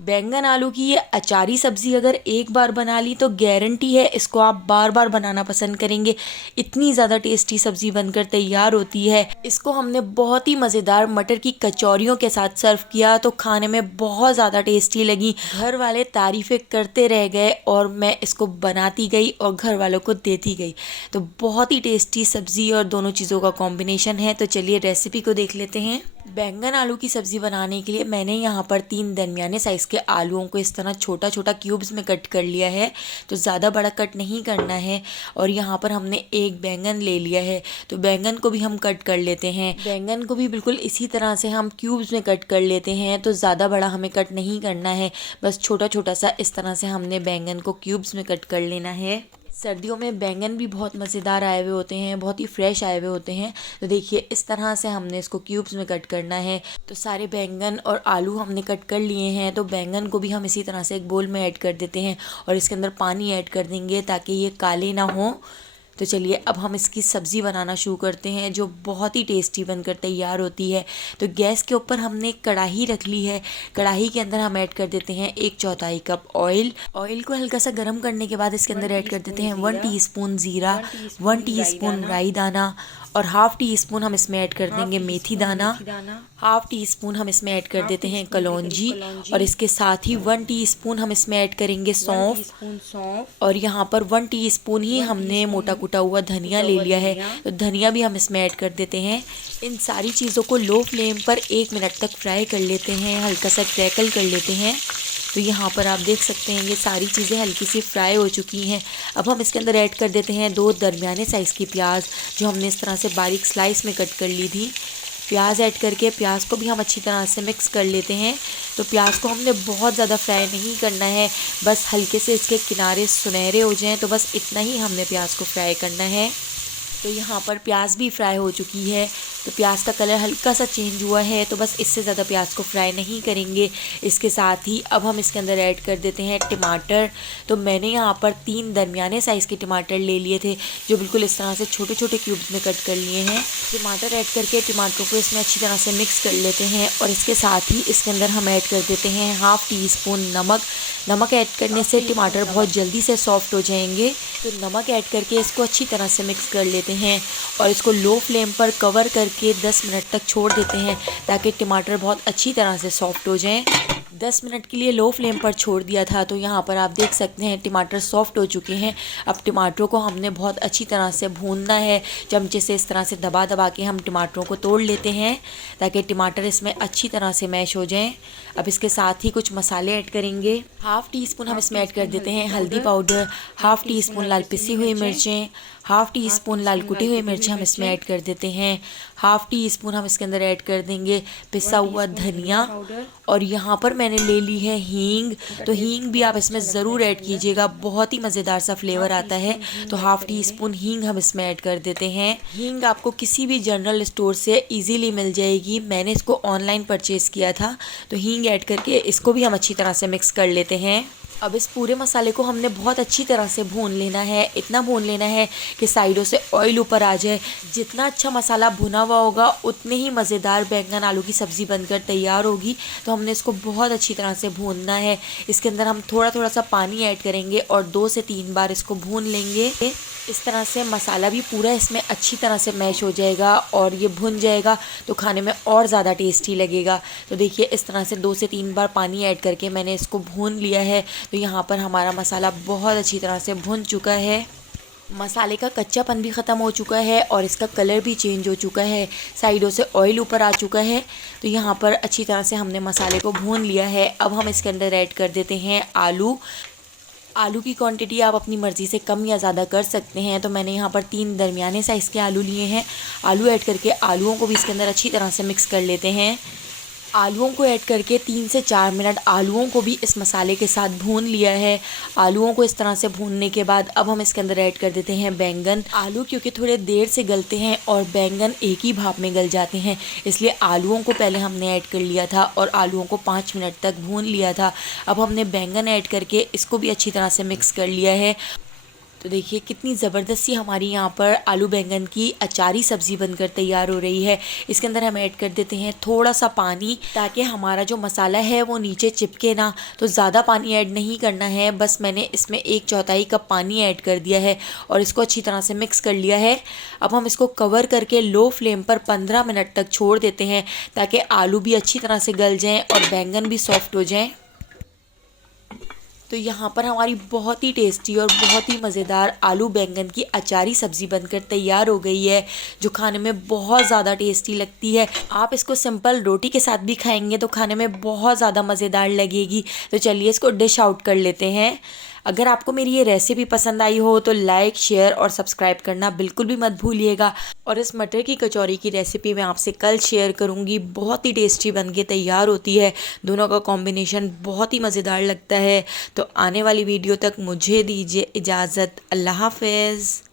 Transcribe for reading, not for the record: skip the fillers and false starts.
बैंगन आलू की ये अचारी सब्ज़ी अगर एक बार बना ली तो गारंटी है इसको आप बार बार बनाना पसंद करेंगे। इतनी ज़्यादा टेस्टी सब्ज़ी बनकर तैयार होती है। इसको हमने बहुत ही मज़ेदार मटर की कचौरियों के साथ सर्व किया तो खाने में बहुत ज़्यादा टेस्टी लगी। घर वाले तारीफ़ें करते रह गए और मैं इसको बनाती गई और घर वालों को देती गई। तो बहुत ही टेस्टी सब्ज़ी और दोनों चीज़ों का कॉम्बिनेशन है। तो चलिए रेसिपी को देख लेते हैं। बैंगन आलू की सब्ज़ी बनाने के लिए मैंने यहाँ पर 3 दरमियाने साइज़ के आलूओं को इस तरह छोटा छोटा क्यूब्स में कट कर लिया है। तो ज़्यादा बड़ा कट नहीं करना है। और यहाँ पर हमने एक बैंगन ले लिया है तो बैंगन को भी हम कट कर लेते हैं। बैंगन को भी बिल्कुल इसी तरह से हम क्यूब्स में कट कर लेते हैं। तो ज़्यादा बड़ा हमें कट नहीं करना है, बस छोटा छोटा सा इस तरह से हमने बैंगन को क्यूब्स में कट कर लेना है। सर्दियों में बैंगन भी बहुत मज़ेदार आए हुए होते हैं, बहुत ही फ्रेश आए हुए होते हैं। तो देखिए इस तरह से हमने इसको क्यूब्स में कट करना है। तो सारे बैंगन और आलू हमने कट कर लिए हैं। तो बैंगन को भी हम इसी तरह से एक बोल में ऐड कर देते हैं और इसके अंदर पानी ऐड कर देंगे ताकि ये काले ना हो। तो चलिए अब हम इसकी सब्ज़ी बनाना शुरू करते हैं जो बहुत ही टेस्टी बनकर तैयार होती है। तो गैस के ऊपर हमने एक कढ़ाई रख ली है। कढ़ाई के अंदर हम ऐड कर देते हैं 1/4 कप ऑयल। ऑयल को हल्का सा गर्म करने के बाद इसके अंदर ऐड कर देते हैं 1 टीस्पून ज़ीरा, 1 टीस्पून राई दाना और हाफ़ टी स्पून हम इसमें ऐड कर देंगे मेथी दाना। हाफ़ टी स्पून हम इसमें ऐड कर देते हैं कलौंजी और इसके साथ ही 1 टीस्पून हम इसमें ऐड करेंगे सौंफ। और यहाँ पर 1 टीस्पून ही हमने मोटा कुटा हुआ धनिया ले लिया है। तो धनिया भी हम इसमें ऐड कर देते हैं। इन सारी चीज़ों को लो फ्लेम पर 1 मिनट तक फ्राई कर लेते हैं, हल्का सा क्रैकल कर लेते हैं। तो यहाँ पर आप देख सकते हैं ये सारी चीज़ें हल्की सी फ्राई हो चुकी हैं। अब हम इसके अंदर ऐड कर देते हैं 2 दरमियाने साइज़ की प्याज जो हमने इस तरह से बारीक स्लाइस में कट कर ली थी। प्याज ऐड करके प्याज को भी हम अच्छी तरह से मिक्स कर लेते हैं। तो प्याज को हमने बहुत ज़्यादा फ्राई नहीं करना है, बस हल्के से इसके किनारे सुनहरे हो जाएं, तो बस इतना ही हमने प्याज को फ्राई करना है। तो यहाँ पर प्याज भी फ्राई हो चुकी है। तो प्याज का कलर हल्का सा चेंज हुआ है, तो बस इससे ज़्यादा प्याज को फ्राई नहीं करेंगे। इसके साथ ही अब हम इसके अंदर ऐड कर देते हैं टमाटर। तो मैंने यहाँ पर 3 दरमियाने साइज़ के टमाटर ले लिए थे जो बिल्कुल इस तरह से छोटे छोटे क्यूब्स में कट कर लिए हैं। टमाटर ऐड करके टमाटरों को इसमें अच्छी तरह से मिक्स कर लेते हैं और इसके साथ ही इसके अंदर हम ऐड कर देते हैं हाफ़ टी स्पून नमक। नमक ऐड करने से टमाटर बहुत जल्दी से सॉफ्ट हो जाएंगे। तो नमक ऐड करके इसको अच्छी तरह से मिक्स कर लेते हैं और इसको लो फ्लेम पर कवर करके 10 मिनट तक छोड़ देते हैं ताकि टमाटर बहुत अच्छी तरह से सॉफ्ट हो जाएं। 10 मिनट के लिए लो फ्लेम पर छोड़ दिया था। तो यहाँ पर आप देख सकते हैं टमाटर सॉफ्ट हो चुके हैं। अब टमाटरों को हमने बहुत अच्छी तरह से भूनना है। चमचे से इस तरह से दबा दबा के हम टमाटरों को तोड़ लेते हैं ताकि टमाटर इसमें अच्छी तरह से मैश हो जाएं। अब इसके साथ ही कुछ मसाले ऐड करेंगे। हाफ़ टी स्पून हम इसमें ऐड कर देते हैं हल्दी पाउडर, हाफ़ टी स्पून लाल पिसी हुई मिर्चें, हाफ़ टी स्पून लाल कुटी हुई मिर्चें हम इसमें ऐड कर देते हैं। हाफ़ टी स्पून हम इसके अंदर ऐड कर देंगे पिसा हुआ धनिया। और यहाँ पर मैंने ले ली है हींग। तो हींग भी आप इसमें ज़रूर ऐड कीजिएगा, बहुत ही मज़ेदार सा फ्लेवर आता है। तो हाफ़ टी स्पून हींग हम इसमें ऐड कर देते हैं। हींग आपको किसी भी जनरल स्टोर से इजीली मिल जाएगी। मैंने इसको ऑनलाइन परचेज़ किया था। तो हींग ऐड करके इसको भी हम अच्छी तरह से मिक्स कर लेते हैं। अब इस पूरे मसाले को हमने बहुत अच्छी तरह से भून लेना है। इतना भून लेना है कि साइडों से ऑयल ऊपर आ जाए। जितना अच्छा मसाला भुना हुआ होगा उतने ही मज़ेदार बैंगन आलू की सब्ज़ी बनकर तैयार होगी। तो हमने इसको बहुत अच्छी तरह से भूनना है। इसके अंदर हम थोड़ा थोड़ा सा पानी ऐड करेंगे और 2 से 3 बार इसको भून लेंगे। इस तरह से मसाला भी पूरा इसमें अच्छी तरह से मैश हो जाएगा और ये भुन जाएगा तो खाने में और ज़्यादा टेस्टी लगेगा। तो देखिए इस तरह से 2 से 3 बार पानी ऐड करके मैंने इसको भून लिया है। तो यहाँ पर हमारा मसाला बहुत अच्छी तरह से भुन चुका है। मसाले का कच्चापन भी ख़त्म हो चुका है और इसका कलर भी चेंज हो चुका है। साइडों से ऑयल ऊपर आ चुका है। तो यहाँ पर अच्छी तरह से हमने मसाले को भून लिया है। अब हम इसके अंदर ऐड कर देते हैं आलू। आलू की क्वांटिटी आप अपनी मर्ज़ी से कम या ज़्यादा कर सकते हैं। तो मैंने यहाँ पर 3 दरमियाने साइज़ के आलू लिए हैं। आलू ऐड करके आलूओं को भी इसके अंदर अच्छी तरह से मिक्स कर लेते हैं। आलूओं को ऐड करके 3 से 4 मिनट आलूओं को भी इस मसाले के साथ भून लिया है। आलूओं को इस तरह से भूनने के बाद अब हम इसके अंदर ऐड कर देते हैं बैंगन। आलू क्योंकि थोड़े देर से गलते हैं और बैंगन एक ही भाप में गल जाते हैं, इसलिए आलूओं को पहले हमने ऐड कर लिया था और आलूओं को 5 मिनट तक भून लिया था। अब हमने बैंगन ऐड करके इसको भी अच्छी तरह से मिक्स कर लिया है। तो देखिए कितनी ज़बरदस्त सी हमारी यहाँ पर आलू बैंगन की अचारी सब्ज़ी बनकर तैयार हो रही है। इसके अंदर हम ऐड कर देते हैं थोड़ा सा पानी, ताकि हमारा जो मसाला है वो नीचे चिपके ना। तो ज़्यादा पानी ऐड नहीं करना है, बस मैंने इसमें 1/4 कप पानी ऐड कर दिया है और इसको अच्छी तरह से मिक्स कर लिया है। अब हम इसको कवर करके लो फ्लेम पर 15 मिनट तक छोड़ देते हैं, ताकि आलू भी अच्छी तरह से गल जाएँ और बैंगन भी सॉफ्ट हो जाएँ। तो यहाँ पर हमारी बहुत ही टेस्टी और बहुत ही मज़ेदार आलू बैंगन की अचारी सब्ज़ी बनकर तैयार हो गई है, जो खाने में बहुत ज़्यादा टेस्टी लगती है। आप इसको सिंपल रोटी के साथ भी खाएंगे तो खाने में बहुत ज़्यादा मज़ेदार लगेगी। तो चलिए इसको डिश आउट कर लेते हैं। अगर आपको मेरी ये रेसिपी पसंद आई हो तो लाइक, शेयर और सब्सक्राइब करना बिल्कुल भी मत भूलिएगा। और इस मटर की कचौरी की रेसिपी मैं आपसे कल शेयर करूँगी। बहुत ही टेस्टी बन के तैयार होती है, दोनों का कॉम्बिनेशन बहुत ही मज़ेदार लगता है। तो आने वाली वीडियो तक मुझे दीजिए इजाज़त। अल्लाह हाफ़िज़।